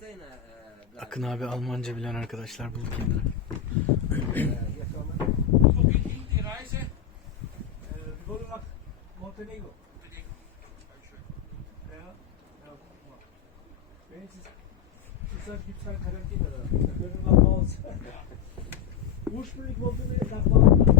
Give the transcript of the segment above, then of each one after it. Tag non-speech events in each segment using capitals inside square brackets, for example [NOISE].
guy. Akın abi Almanca bilen arkadaşlar bulup wir wollen nach Montenegro. Ja, ja, guck mal. Wenigstens deshalb gibt es kein Quarantäne da. Da können wir raus. Ursprünglich wollten wir nach Malta.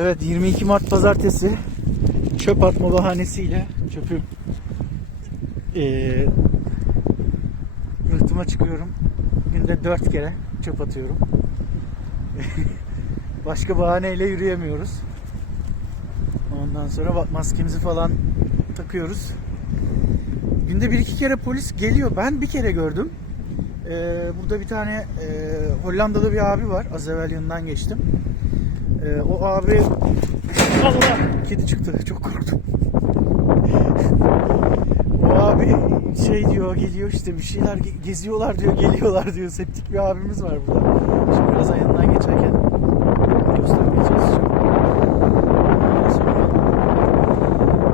Evet 22 Mart pazartesi çöp atma bahanesiyle çöpü eee rıhtıma çıkıyorum. Günde 4 kere çöp atıyorum. [LAUGHS] Başka bahaneyle yürüyemiyoruz. Ondan sonra bak maskemizi falan takıyoruz. Günde bir iki kere polis geliyor. Ben bir kere gördüm. Eee, burada bir tane eee, Hollandalı bir abi var. Az evvel yanından geçtim. Ee, o abi Allah kedi çıktı çok korktum. [LAUGHS] o abi şey diyor geliyor işte bir şeyler ge- geziyorlar diyor geliyorlar diyor septik bir abimiz var burada. Şimdi birazdan yanından geçerken göstermeye çalışacağım. Ondan sonra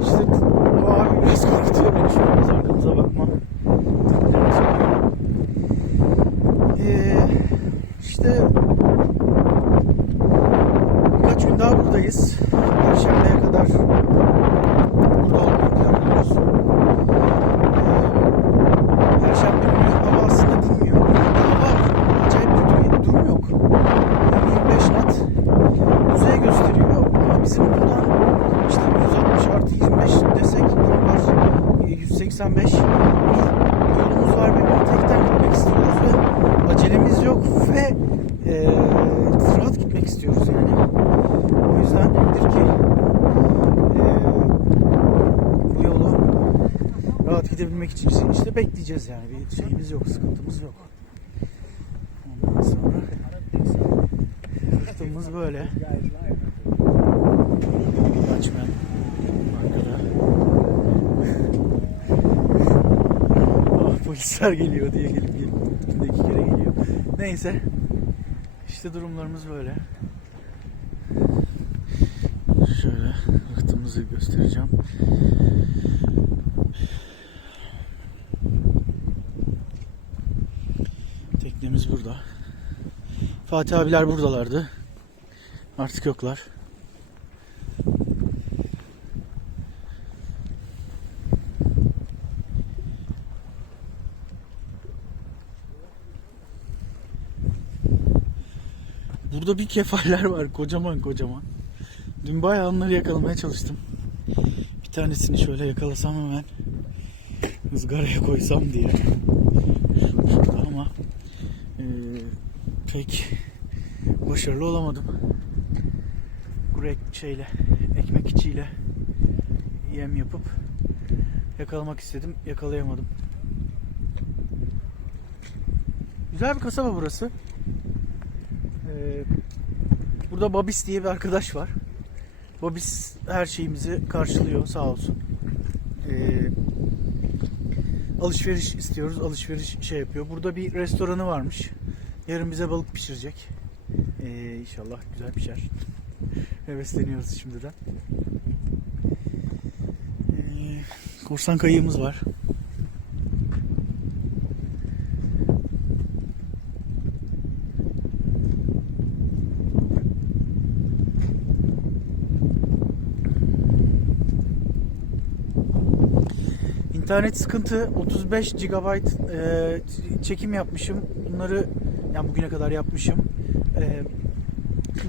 işte o abi biraz korkutuyor beni şu an biraz arkamıza bakmam. Ee, işte buradayız. Perşembeye kadar burada olmayı planlıyoruz. Ee, Perşembe günü hava aslında dinmiyor. Hava acayip kötü bir durum yok. 25 nat kuzeye gösteriyor. Ama bizim buradan işte 160 artı 25 desek ne yapar? Ee, 185 bir yolumuz var ve bir tekten gitmek istiyoruz ve acelemiz yok ve e, rahat gitmek istiyoruz yani. O yüzdendir ki eee, bu yolu rahat gidebilmek için işte- işte bekleyeceğiz yani. Bir şeyimiz yok, sıkıntımız yok. Ondan sonra hırtımız böyle. Açmen arkada. Ah, polisler geliyor diye gelip gelip günde iki kere geliyor. Neyse. İşte durumlarımız böyle. Şöyle rıhtımızı göstereceğim. Teknemiz burada. Fatih abiler buradalardı. Artık yoklar. Burada bir kefaller var kocaman kocaman. Dün bayağı onları yakalamaya çalıştım. Bir tanesini şöyle yakalasam hemen ızgaraya koysam diye. Şu- Şurada ama eee, pek başarılı olamadım. Kuru ek şeyle, ekmek içiyle yem yapıp yakalamak istedim. Yakalayamadım. Güzel bir kasaba burası. Eee, burada Babis diye bir arkadaş var. Babis her şeyimizi karşılıyor sağ olsun. Ee, alışveriş istiyoruz. Alışveriş şey yapıyor. Burada bir restoranı varmış. Yarın bize balık pişirecek. Ee, inşallah güzel pişer. [LAUGHS] Hevesleniyoruz şimdiden. Ee, korsan kayığımız var. İnternet sıkıntı 35 GB e, çekim yapmışım. Bunları yani bugüne kadar yapmışım. Ee,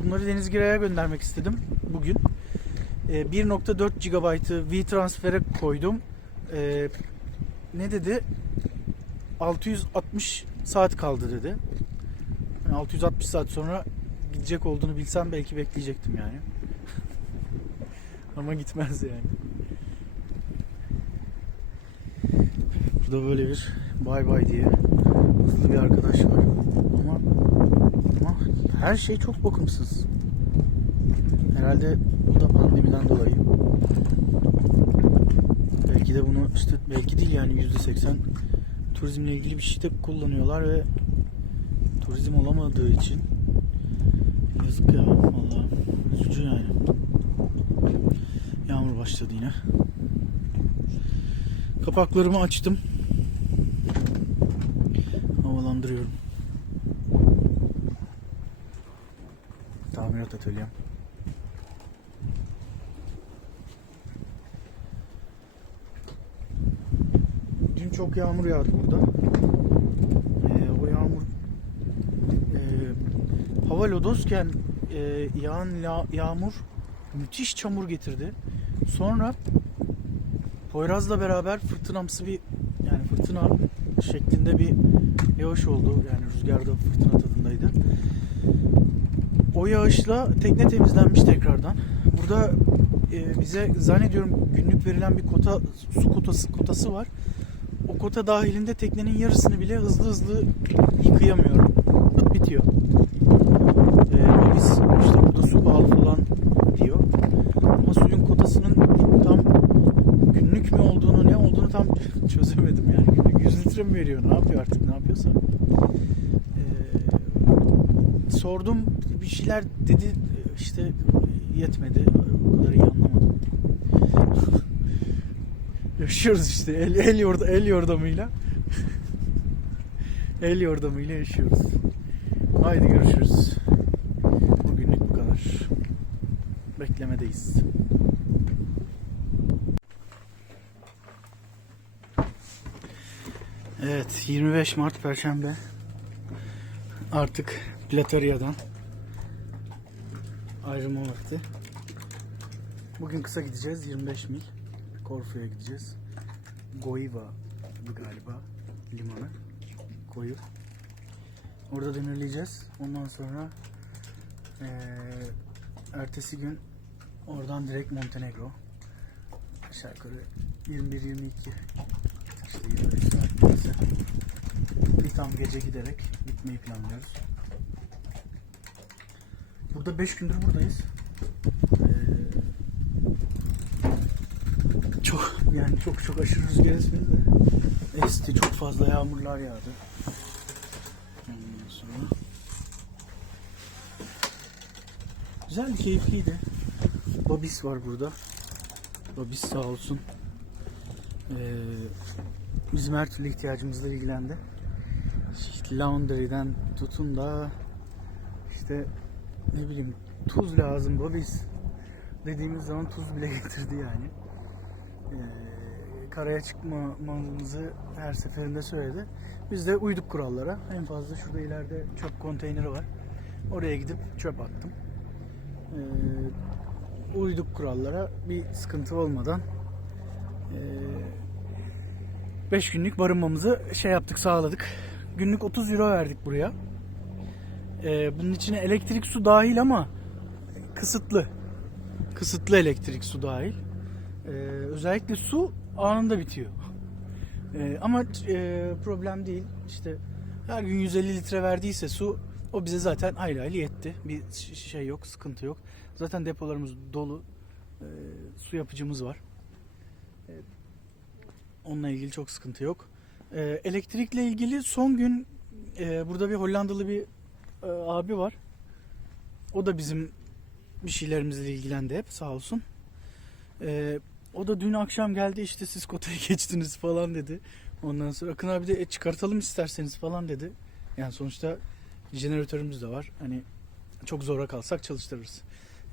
bunları Deniz Giray'a göndermek istedim bugün. Ee, 1.4 GB'ı WeTransfer'e koydum. Ee, ne dedi? 660 saat kaldı dedi. Yani 660 saat sonra gidecek olduğunu bilsem belki bekleyecektim yani. [LAUGHS] Ama gitmez yani. Burada böyle bir bay bay diye hızlı bir arkadaş var. Her şey çok bakımsız. Herhalde bu da pandemiden dolayı. Belki de bunu işte belki değil yani %80 turizmle ilgili bir şey de kullanıyorlar ve turizm olamadığı için yazık ya vallahi üzücü yani. Yağmur başladı yine. Kapaklarımı açtım. Havalandırıyorum. Tamirat atölyem. Dün çok yağmur yağdı burada. Ee, o yağmur e, hava lodosken e, yağan la- yağmur müthiş çamur getirdi. Sonra Poyraz'la beraber fırtınamsı bir yani fırtına şeklinde bir yağış oldu. Yani rüzgarda fırtına tadındaydı. O yağışla tekne temizlenmiş tekrardan. Burada e, bize zannediyorum günlük verilen bir kota su kotası kotası var. O kota dahilinde teknenin yarısını bile hızlı hızlı yıkayamıyorum. Bıt bitiyor. E, biz işte burada su pahalı falan diyor. Ama suyun kotasının tam günlük mü olduğunu ne olduğunu tam çözemedim yani. Günlük 100 litre mi veriyor ne yapıyor artık ne yapıyorsa. Ee, sordum bir şeyler dedi işte yetmedi o kadar iyi anlamadım. [LAUGHS] Yaşıyoruz işte el, el, yorda, el yordamıyla. [LAUGHS] el yordamıyla yaşıyoruz. Haydi görüşürüz. Bugünlük bu kadar. Beklemedeyiz. Evet 25 Mart Perşembe artık Platarya'dan ayrılma vakti. Bugün kısa gideceğiz 25 mil Korfu'ya gideceğiz. Goiva galiba limanı. Koyu. Orada demirleyeceğiz. Ondan sonra eee, ertesi gün oradan direkt Montenegro. Aşağı yukarı 21-22 işte 23 saat neyse. Bir tam gece giderek gitmeyi planlıyoruz. Burada 5 gündür buradayız. Ee, çok yani çok çok aşırı rüzgar esmedi de esti çok fazla yağmurlar yağdı. Ondan sonra güzeldi, keyifliydi. Babis var burada. Babis sağ olsun. Ee, bizim her türlü ihtiyacımızla ilgilendi. İşte laundry'den tutun da işte ne bileyim tuz lazım Babis dediğimiz zaman tuz bile [LAUGHS] getirdi yani. Ee, karaya çıkmamamızı her seferinde söyledi. Biz de uyduk kurallara. En fazla şurada ileride çöp konteyneri var. Oraya gidip çöp attım. Ee, uyduk kurallara bir sıkıntı olmadan 5 günlük barınmamızı şey yaptık sağladık. Günlük 30 euro verdik buraya. Ee, bunun içine elektrik su dahil ama kısıtlı. Kısıtlı elektrik su dahil. Ee, özellikle su anında bitiyor. Ee, ama e, problem değil. İşte her gün 150 litre verdiyse su o bize zaten hayli hayli yetti. Bir şey yok, sıkıntı yok. Zaten depolarımız dolu. Ee, su yapıcımız var. Ee, onunla ilgili çok sıkıntı yok. Ee, elektrikle ilgili son gün e, burada bir Hollandalı bir e, abi var. O da bizim bir şeylerimizle ilgilendi hep sağ olsun. Ee, o da dün akşam geldi işte siz kotaya [LAUGHS] geçtiniz falan dedi. Ondan sonra Akın abi de "E, çıkartalım isterseniz falan dedi. Yani sonuçta jeneratörümüz de var. Hani çok zora kalsak çalıştırırız.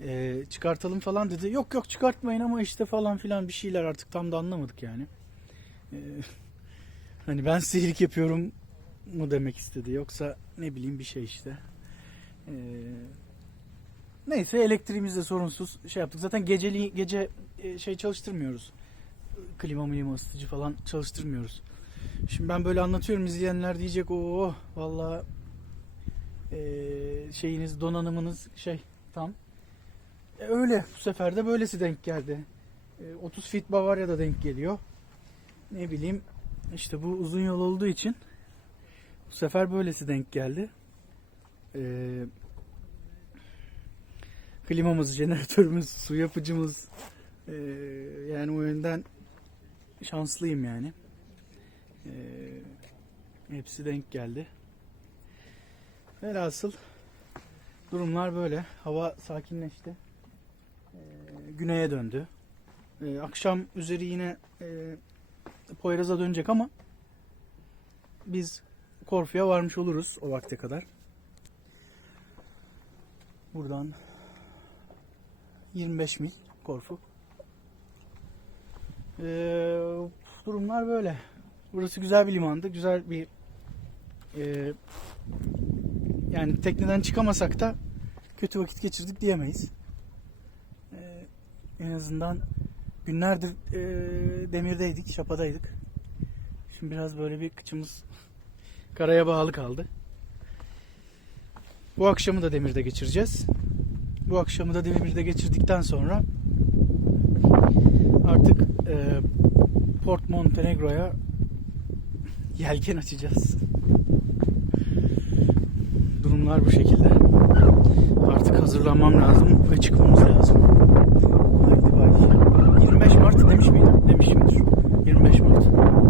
Ee, çıkartalım falan dedi. Yok yok çıkartmayın ama işte falan filan bir şeyler artık tam da anlamadık yani. Ee, [LAUGHS] hani ben size iyilik yapıyorum mu demek istedi. Yoksa ne bileyim bir şey işte. Ee, neyse elektriğimiz de sorunsuz şey yaptık. Zaten geceli gece e, şey çalıştırmıyoruz. Klima milima ısıtıcı falan çalıştırmıyoruz. Şimdi ben böyle anlatıyorum izleyenler diyecek o vallahi e, şeyiniz donanımınız şey tam. E, öyle bu sefer de böylesi denk geldi. E, 30 fit Bavarya'da denk geliyor. Ne bileyim işte bu uzun yol olduğu için bu sefer böylesi denk geldi. Ee, klimamız, jeneratörümüz, su yapıcımız ee, yani o yönden şanslıyım yani. Ee, hepsi denk geldi. Velhasıl durumlar böyle. Hava sakinleşti. Ee, güneye döndü. Ee, akşam üzeri yine e, Poyraz'a dönecek ama biz Korfu'ya varmış oluruz o vakte kadar. Buradan 25 mil Korfu. Ee, durumlar böyle. Burası güzel bir limandı. Güzel bir e, yani tekneden çıkamasak da kötü vakit geçirdik diyemeyiz. Ee, en azından günlerdir e, demirdeydik, şapadaydık. Şimdi biraz böyle bir kıçımız karaya bağlı kaldı. Bu akşamı da demirde geçireceğiz. Bu akşamı da demirde geçirdikten sonra artık e, Port Montenegro'ya yelken açacağız. Durumlar bu şekilde. Artık hazırlanmam lazım ve çıkmamız lazım. Haydi bay. 25 Mart demiş miydim? Demişimdir. 25 Mart.